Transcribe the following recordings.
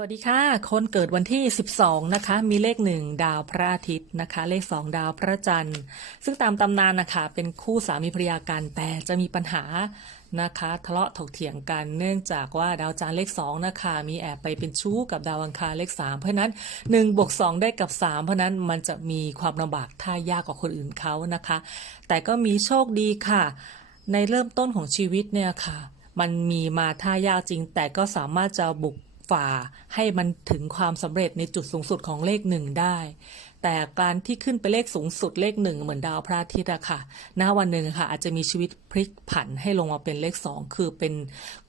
สวัสดีค่ะ คนเกิดวันที่ 12 นะคะ มีเลข 1 ดาวพระอาทิตย์นะคะ เลข 2 ดาวพระจันทร์ ซึ่งตามตำนานนะคะ เป็นคู่สามีภรรยากันแต่จะมีปัญหานะคะ ทะเลาะถกเถียงกันเนื่องจากว่าดาวจันทร์เลข 2 นะคะ มีแอบไปเป็นชู้กับดาวอังคารเลข 3 เพราะนั้น1บวก2ได้กับ 3 เพราะฉะนั้นมันจะมีความลำบากท่ายากกว่าคนอื่นเขานะคะ แต่ก็มีโชคดีค่ะ ในเริ่มต้นของชีวิตเนี่ยค่ะ มันมีมาท่ายากจริง แต่ก็สามารถจะบุก ฝ่าให้มันถึงความสำเร็จในจุดสูงสุดของเลขหนึ่งได้ แต่การที่ขึ้นไปเลขสูงสุดเลขหนึ่งเหมือนดาวพระอาทิตย์อะค่ะณวันหนึ่งค่ะ อาจจะมีชีวิตพลิกผันให้ลงมาเป็นเลขสองคือเป็น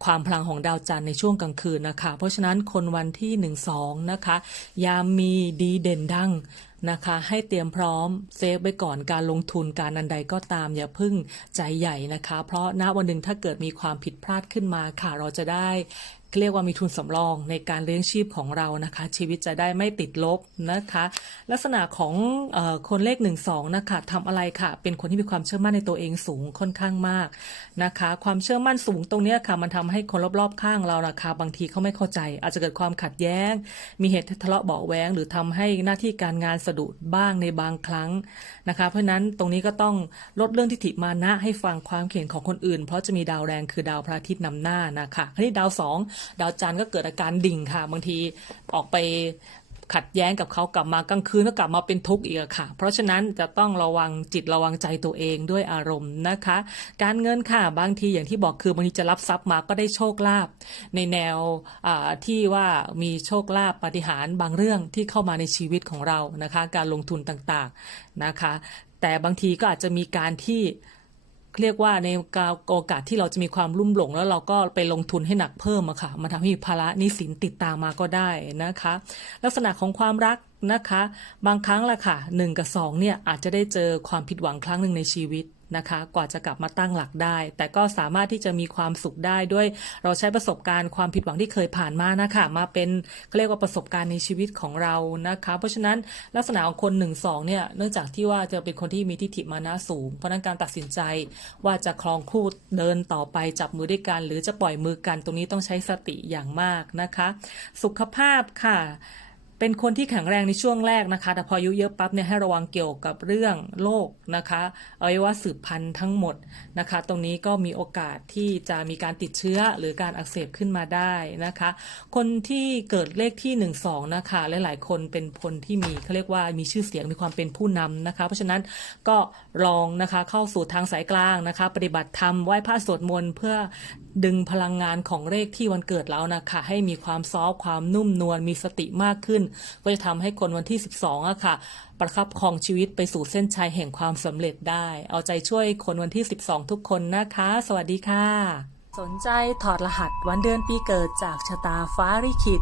ความพลังของดาวจันทร์ในช่วงกลางคืนนะคะ เพราะฉะนั้นคนวันที่หนึ่งสองนะคะยามมีดีเด่นดังนะคะให้เตรียมพร้อมเซฟไว้ก่อนการลงทุนการอันใดก็ตามอย่าพึ่งใจใหญ่นะคะ เพราะณวันหนึ่งถ้าเกิดมีความผิดพลาดขึ้นมาค่ะเราจะได้ เรียกว่ามีทุนสำรองในการเลี้ยงชีพของเรานะคะ ชีวิตจะได้ไม่ติดลบนะคะ ลักษณะของออคนเลขหนึ่งสองนะคะทำอะไรค่ะ เป็นคนที่มีความเชื่อมั่นในตัวเองสูงค่อนข้างมากนะคะ ความเชื่อมั่นสูงตรงนี้ค่ะ มันทำให้คนรอบๆข้างเรานะคะ บางทีเขาไม่เข้าใจ อาจจะเกิดความขัดแย้ง มีเหตุทะเลาะเบาแวงหรือทำให้หน้าที่การงานสะดุดบ้างในบางครั้งนะคะ เพราะนั้นตรงนี้ก็ต้องลดเรื่องทิฏฐิมานะให้ฟังความเขียนของคนอื่น เพราะจะมีดาวแรงคือดาวพระอาทิตย์นำหน้านะคะคราวนี้ดาวสองดาวจันทร์ก็เกิดอาการดิ่งค่ะ บางทีออกไปขัดแย้งกับเขากลับมากลางคืนก็กลับมาเป็นทุกข์อีกค่ะ เพราะฉะนั้นจะต้องระวังจิตระวังใจตัวเองด้วยอารมณ์นะคะ การเงินค่ะบางทีอย่างที่บอกคือบางทีจะรับทรัพย์มาก็ได้โชคลาภในแนวที่ว่ามีโชคลาภปาฏิหารย์บางเรื่องที่เข้ามาในชีวิตของเรานะคะ การลงทุนต่างๆนะคะ แต่บางทีก็อาจจะมีการที่ เรียกว่าในโอกาสที่เราจะมีความลุ่มหลง แล้วเราก็ไปลงทุนให้หนักเพิ่มอะค่ะมันทำให้มีภาระหนี้สินติดตามมาก็ได้นะคะ ลักษณะของความรักนะคะ บางครั้งละค่ะหนึ่งกับสองเนี่ยอาจจะได้เจอความผิดหวังครั้งหนึ่งในชีวิต นะคะ กว่าจะกลับมาตั้งหลักได้ แต่ก็สามารถที่จะมีความสุขได้ด้วยเราใช้ประสบการณ์ความผิดหวังที่เคยผ่านมานะคะมาเป็นเขาเรียกว่าประสบการณ์ในชีวิตของเรานะคะ เพราะฉะนั้นลักษณะของคนหนึ่งสองเนี่ยเนื่องจากที่ว่าจะเป็นคนที่มีทิฏฐิมานะสูง เพราะนั้นการตัดสินใจว่าจะครองคู่เดินต่อไปจับมือด้วยกัน หรือจะปล่อยมือกันตรงนี้ต้องใช้สติอย่างมากนะคะ สุขภาพค่ะ เป็นคนที่แข็งแรงในช่วงแรกนะคะ แต่พออายุเยอะปั๊บเนี่ยให้ระวังเกี่ยวกับเรื่องโรคนะคะเอาไว้ว่าสืบพันธุ์ทั้งหมดนะคะ ตรงนี้ก็มีโอกาสที่จะมีการติดเชื้อหรือการอักเสบขึ้นมาได้นะคะ คนที่เกิดเลขที่ 1 2 นะคะหลายๆคนเป็นคนที่มีเขาเรียกว่ามีชื่อเสียงมีความเป็นผู้นำนะคะ เพราะฉะนั้นก็ลองนะคะเข้าสู่ทางสายกลางนะคะ ปฏิบัติธรรมไหว้พระสวดมนต์เพื่อดึงพลังงานของเลขที่วันเกิดแล้วนะคะให้มีความซอฟความนุ่มนวลมีสติมากขึ้น ก็จะทำให้คนวันที่ 12อะค่ะ ประคับครองชีวิตไปสู่เส้นชัยแห่งความสำเร็จได้ เอาใจช่วยคนวันที่ 12 ทุกคนนะคะ สวัสดีค่ะ สนใจถอดรหัสวันเดือนปีเกิดจากชะตาฟ้าริขิต